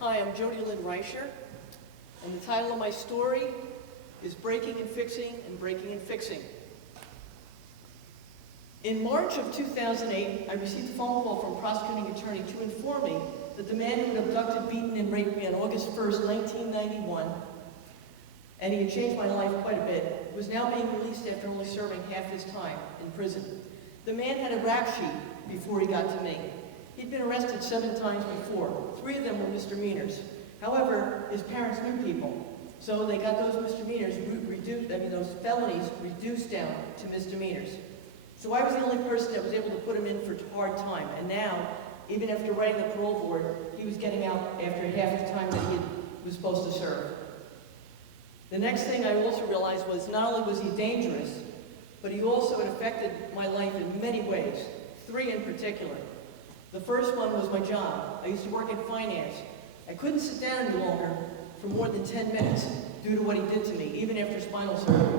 Hi, I'm Jody-Lynn Reicher, and the title of my story is Breaking and Fixing and Breaking and Fixing. In March of 2008, I received a phone call from a prosecuting attorney to inform me that the man who had abducted, beaten, and raped me on August 1st, 1991, and he had changed my life quite a bit, was now being released after only serving half his time in prison. The man had a rap sheet before he got to me. He'd been arrested 7 times before. 3 of them were misdemeanors. However, his parents knew people, so they got those misdemeanors reduced, those felonies reduced down to misdemeanors. So I was the only person that was able to put him in for hard time, and now, even after writing the parole board, he was getting out after half the time that he was supposed to serve. The next thing I also realized was not only was he dangerous, but he also had affected my life in many ways, 3 in particular. The first one was my job. I used to work in finance. I couldn't sit down any longer for more than 10 minutes due to what he did to me, even after spinal surgery.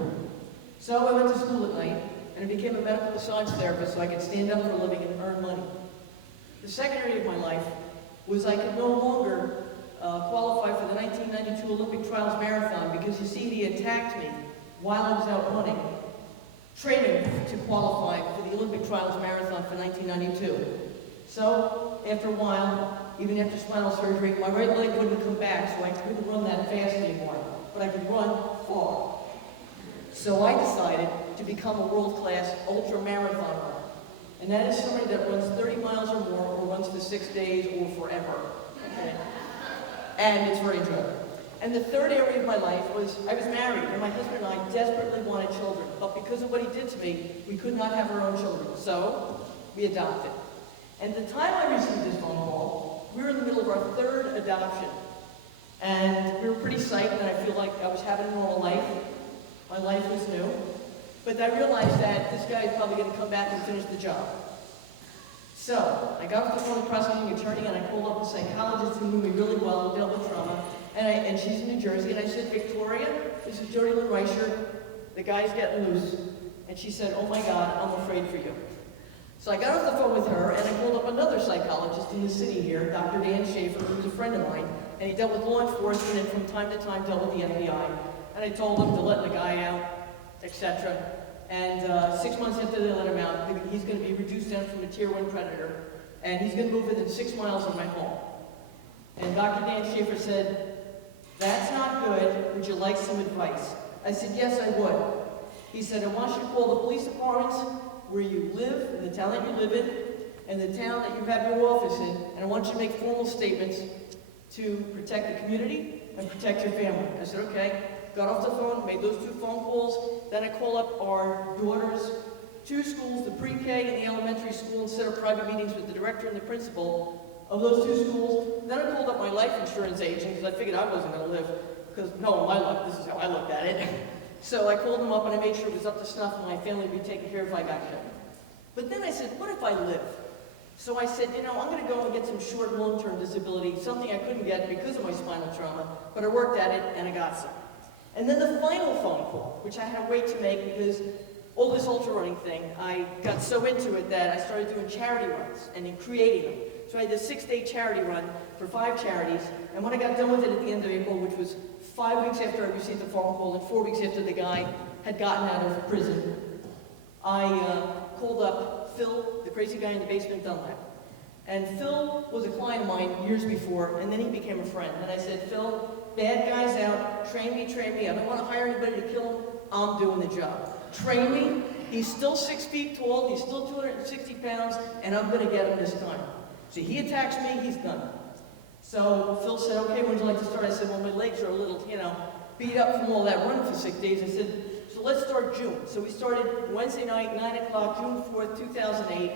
So I went to school at night, and I became a medical massage therapist so I could stand up for a living and earn money. The second area of my life was I could no longer qualify for the 1992 Olympic Trials Marathon because, you see, he attacked me while I was out running, training to qualify for the Olympic Trials Marathon for 1992. So, after a while, even after spinal surgery, my right leg wouldn't come back, so I couldn't run that fast anymore, but I could run far. So I decided to become a world-class ultra-marathon runner. And that is somebody that runs 30 miles or more, or runs for 6 days, or forever. Okay? And it's very enjoyable. And the third area of my life was, I was married, and my husband and I desperately wanted children. But because of what he did to me, we could not have our own children. So, we adopted. And the time I received this phone call, we were in the middle of our 3rd adoption. And we were pretty psyched, and I feel like I was having a normal life. My life was new. But I realized that this guy is probably going to come back and finish the job. So, I got off the phone with the prosecuting attorney, and I called up a psychologist who knew me really well, who dealt with trauma, and she's in New Jersey, and I said, Victoria, this is Jody-Lynn Reicher, the guy's getting loose. And she said, oh my God, I'm afraid for you. So I got off the phone with her, and I called up another psychologist in the city here, Dr. Dan Schaefer, who's a friend of mine, and he dealt with law enforcement and from time to time dealt with the FBI. And I told him to let the guy out, etc. And 6 months after they let him out, he's going to be reduced down from a Tier 1 predator, and he's going to move within 6 miles of my home. And Dr. Dan Schaefer said, that's not good, would you like some advice? I said, yes, I would. He said, I want you to call the police departments where you live, in the town that you live in, and the town that you have your office in, and I want you to make formal statements to protect the community and protect your family. I said, okay. Got off the phone, made those 2 phone calls, then I called up our daughter's 2 schools, the pre-K and the elementary school, and set up private meetings with the director and the principal of those 2 schools. Then I called up my life insurance agent, because I figured I wasn't going to live, because no, my luck, this is how I looked at it. So I called them up and I made sure it was up to snuff and my family would be taken care of if I got killed. But then I said, what if I live? So I said, I'm going to go and get some short and long-term disability, something I couldn't get because of my spinal trauma, but I worked at it and I got some. And then the final phone call, which I had to wait to make because all this ultra running thing, I got so into it that I started doing charity runs and then creating them. So I did a 6-day charity run for 5 charities, and when I got done with it at the end of April, which was 5 weeks after I received the phone call and 4 weeks after the guy had gotten out of prison, I called up Phil, the crazy guy in the basement Dunlap. And Phil was a client of mine years before, and then he became a friend. And I said, Phil, bad guys out, train me. I don't want to hire anybody to kill him, I'm doing the job. Train me, he's still 6 feet tall, he's still 260 pounds, and I'm going to get him this time. So he attacks me, he's done. So Phil said, okay, when would you like to start? I said, well, my legs are a little, beat up from all that running for 6 days. I said, so let's start June. So we started Wednesday night, 9 o'clock, June 4th, 2008.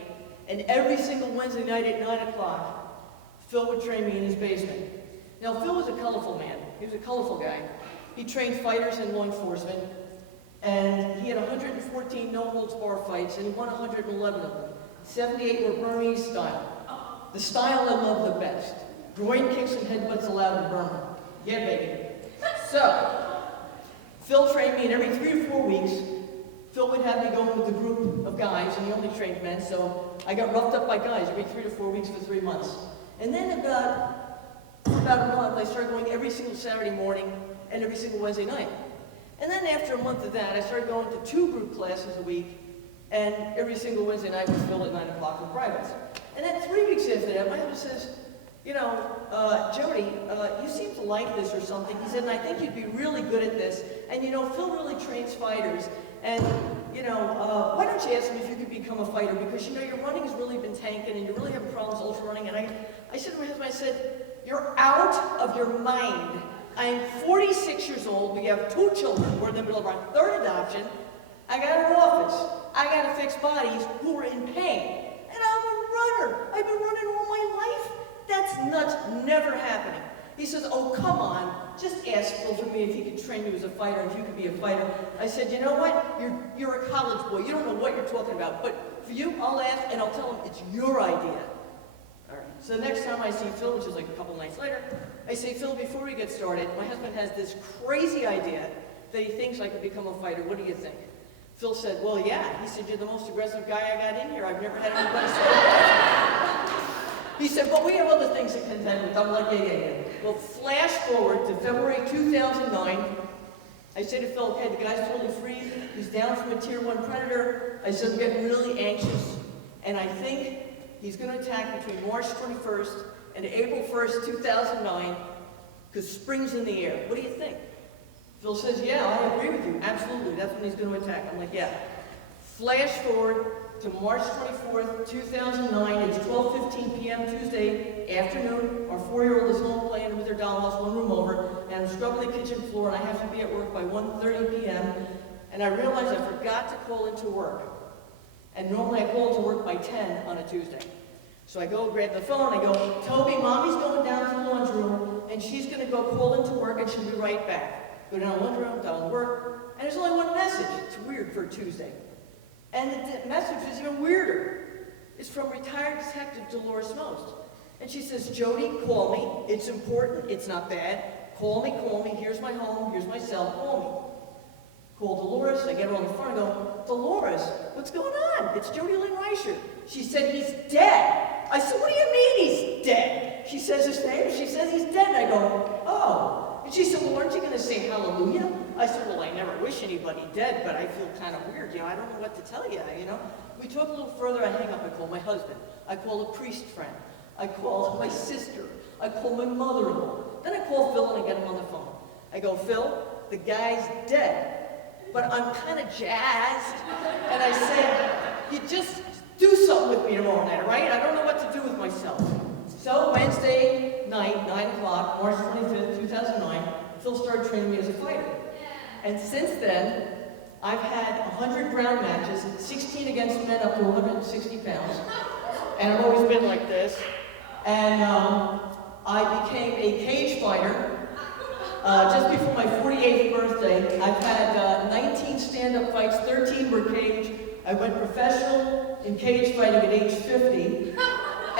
And every single Wednesday night at 9 o'clock, Phil would train me in his basement. Now, Phil was a colorful man. He was a colorful guy. He trained fighters and law enforcement. And he had 114 no-holds-bar fights, and he won 111 of them. 78 were Burmese style. The style I love the best. Groin kicks and headbutts allowed in Burma. Yeah, baby. So, Phil trained me, and every 3 or 4 weeks, Phil would have me go with a group of guys, and he only trained men, so I got roughed up by guys every 3 to 4 weeks for 3 months. And then about a month, I started going every single Saturday morning and every single Wednesday night. And then after a month of that, I started going to 2 group classes a week, and every single Wednesday night was filled at 9 o'clock with privates. And then 3 weeks after that, my husband says, you know, Jody, you seem to like this or something. He said, and I think you'd be really good at this. And you know, Phil really trains fighters. And, you know, why don't you ask him if you could become a fighter? Because, you know, your running's really been tanking and you're really having problems ultra running. And I said to my husband, I said, you're out of your mind. I am 46 years old. We have 2 children. We're in the middle of our 3rd adoption. I got an office. I got to fix bodies who are in pain. And I'm a runner. I've been running all my life. That's nuts. Never happening. He says, oh, come on. Just ask Phil for me if he could train you as a fighter, if you could be a fighter. I said, you know what? You're a college boy. You don't know what you're talking about. But for you, I'll ask, and I'll tell him it's your idea. All right. So the next time I see Phil, which is like a couple nights later, I say, Phil, before we get started, my husband has this crazy idea that he thinks I could become a fighter. What do you think? Phil said, well, yeah. He said, you're the most aggressive guy I got in here. I've never had anybody so aggressive. He said, but we have other things to contend with. I'm like, yeah. Well, flash forward to February 2009. I say to Phil, okay, the guy's totally free. He's down from a tier 1 predator. I said, I'm getting really anxious. And I think he's going to attack between March 21st and April 1st, 2009, because spring's in the air. What do you think? Phil says, yeah, I agree with you. Absolutely. That's when he's going to attack. I'm like, yeah. Flash forward to March 24th, 2009. It's 12:15 p.m. Tuesday afternoon. Our 4-year-old is home playing with her dollhouse 1 room over, and I'm scrubbing the kitchen floor, and I have to be at work by 1:30 p.m. And I realized I forgot to call into work. And normally I call into work by 10 on a Tuesday. So I go grab the phone, I go, Toby, Mommy's going down to the laundry room, and she's going to go call into work, and she'll be right back. Go down to the laundry room, down to work, and there's only 1 message. It's weird for a Tuesday. And the message is even weirder. It's from retired detective Dolores Most. And she says, Jody, call me. It's important. It's not bad. Call me. Here's my home. Here's my cell. Call me. Call Dolores. I get her on the phone. I go, Dolores, what's going on? It's Jody-Lynn Reicher. She said, he's dead. I said, what do you mean he's dead? She says his name. She says he's dead. And I go, oh. And she said, well, aren't you going to say hallelujah? I said, well, I never wish anybody dead, but I feel kind of weird. You know, I don't know what to tell you, you know. We talk a little further. I hang up. I call my husband. I call a priest friend. I call my sister. I call my mother-in-law. Then I call Phil and I get him on the phone. I go, Phil, the guy's dead, but I'm kind of jazzed. And I say, you just do something with me tomorrow night, all right? I don't know what to do with myself. So Wednesday night, 9 o'clock, March 25th, 2009, Phil started training me as a fighter. And since then, I've had 100 ground matches, 16 against men up to 160 pounds. And I've always been like this. And I became a cage fighter just before my 48th birthday. I've had 19 stand-up fights, 13 were cage. I went professional in cage fighting at age 50.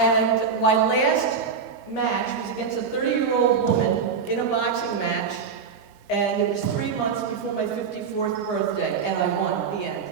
And my last match was against a 30-year-old woman in a boxing match. And it was 3 months before my 54th birthday, and I won. The end.